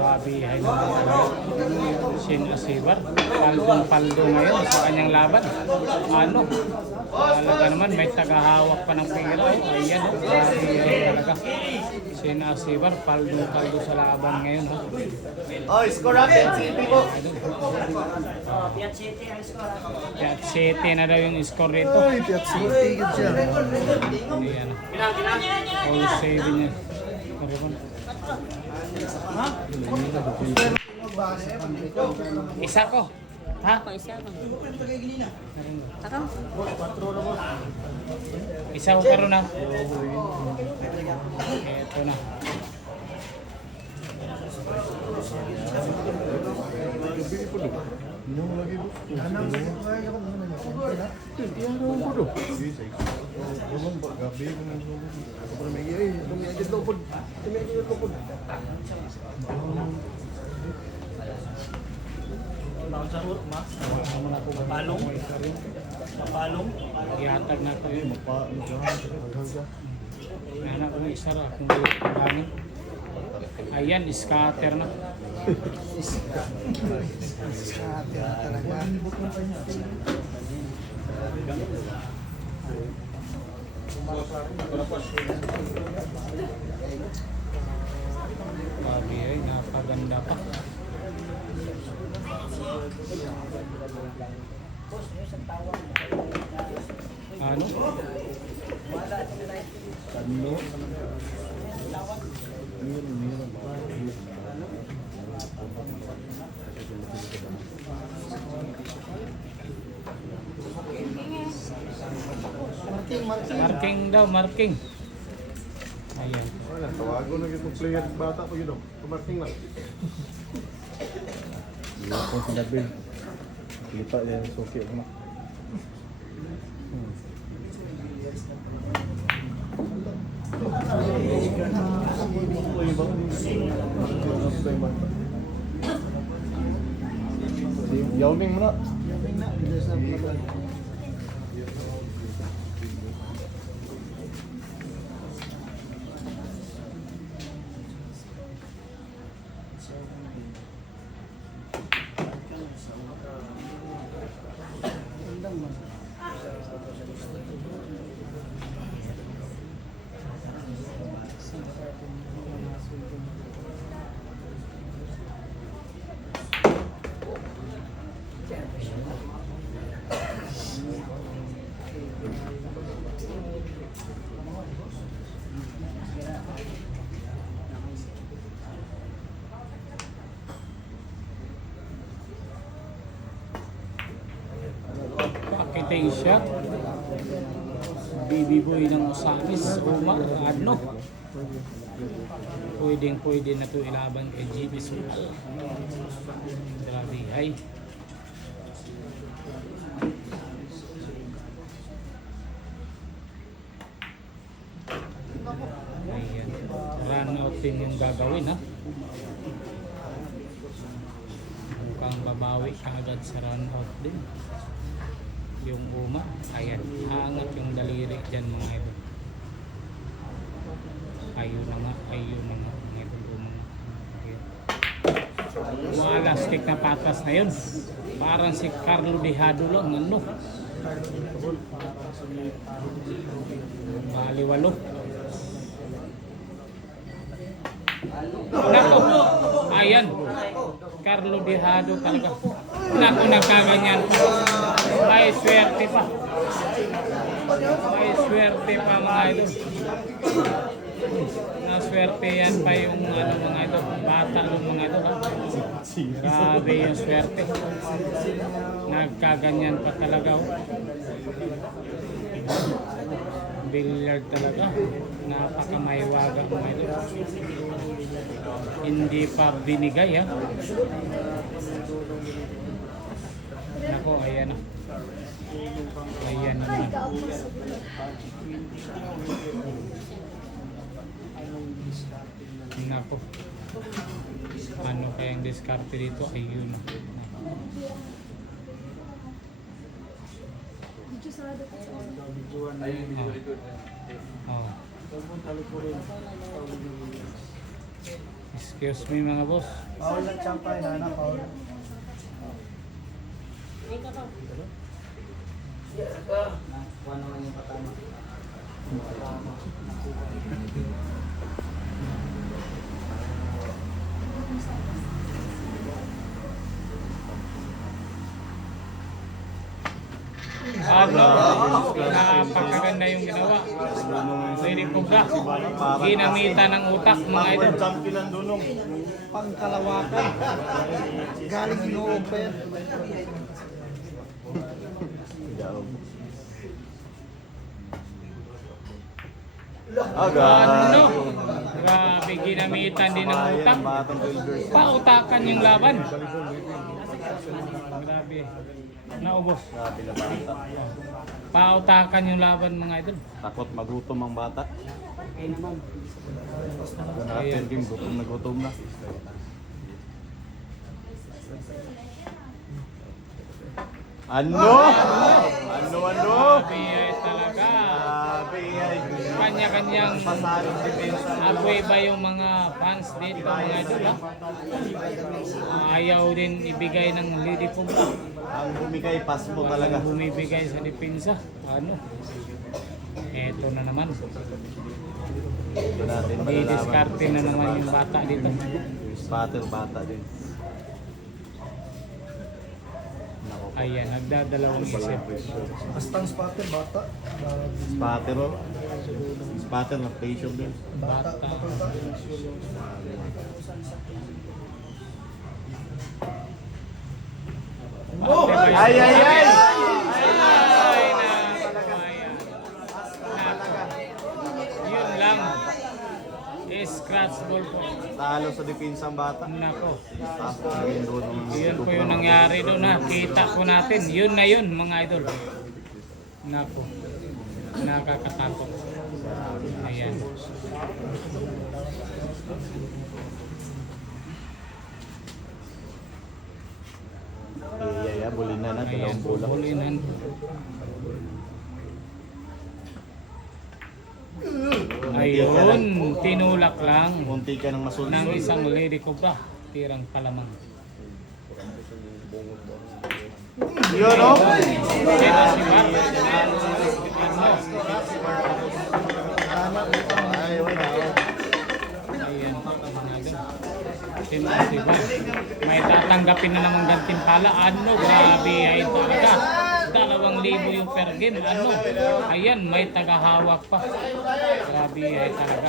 Grabe, hay na Shane Asibar. Paldong-paldo ngayon sa kanyang laban. Ano? Talaga naman, may tagahawak pa ng pera. Ayan, grabe talaga. Shane Asibar, paldong-paldo sa laban ngayon. Oh, score up yan, CP po. Piat City na daw yung score rito. Ay, Piat City, good siya. Ayan. All saving niya. Isa ko. Ha? Isa ko. Isa ko karon na. Ito na. Mapalong. Ihatag na ito yun. Anak ko na isa ra kung hangin. Ayan, scatter na. Scatter talaga. Grabe ay, napaganda pa. Ano? Marking daw, marking. Ayan. Wala, tawago na yung player bata ko yun. Kumarking lang. Hindi ako sa gabi. Kita yan, suki ako na. Yawning mo na. Pakiting siya. Baby boy ng Osamis. Uma, ano? Pwede na ito ilaban kay GB Souza. Grabe, hay. Ayan. Run out din yung gagawin, ha? Mukhang babawi kaagad sa run out din. Yung Uma, ayan, aangat yung daliri dyan mga idol. Ayun na nga mga idol. Uma nga. Ayan. Elastic na patas na yun. Parang si Carlo Dejado lang, ano? Baliwalo. Nako, ayan. Carlo Dejado talaga. Nako, nagkaganyan pa. May swerte pa. May swerte pa mga idol. Naswerte yan pa yung ano, mga idol. Bata ng mga idol. Ha? Grabe yung swerte. Nagkaganyan pa talaga. Billiard talaga. Napakamaywaga mga idol. Hindi pa binigay, ha. Nako, ayan na. Ayan naman. Nako. Ano kayang diskarte dito? Ayun. Oh. Excuse me mga boss. Paul lang champa, na Paul. Ano? Napakaganda yung ginawa. Lady Cobra. Ginamitan ng utak mga idol. Champion ang dunong. Pangkalawakan. Galing Ginoo pa yan. Ano? Grabe, ginamitan din ng utak. Pautakan yung laban. Grabe. Naubos. Grabe na bata. Pautakan yung laban mga idol. Takot magutom ang bata. Ayan. Game, gutom na gutom na. Ano? Grabe ay talaga. Grabe ay. Kanya-kanyang Pasaring depensa. apoy ba yung mga fans dito mga idol ha? Ayaw din ibigay ng Lady Cobra. Ang bumigay, pass mo talaga. Walang bumibigay sa depensa. Ano? Eto na naman. Ito natin malalaman. Didiskarte na naman yung bata dito. Spatter, bata din. Nako po. Ayan, nagdadalawang isip. Bastang spotter, bata. Spatter, oh. Spatter na patient din. Bata. Bata. Ay, ay, ay! Ay, ayan. Yun lang. Scratch ball po. Talo sa depensa ang bata. Nako. Tapos naging doon ang Yun po yung nangyari doon ha. Kita po natin. Yun na yun mga idol. Nako. Nakakatakot. Ayan. Iya, bulinan na, Ayan. dalawang bola. Bulinan. Ayun. Tinulak lang Munti ka ng masulsol. ng isang Lady Cobra. Tirang palamang. Yun, oh! Ito si Bar. Ano? Ay, wala, oh. Ayan. Si Bar. May tatanggapin na namang gantimpala. Ano? Grabe ay talaga. 2,000 yung per game. Ano? Ayan, may tagahawak pa. Grabe ay talaga.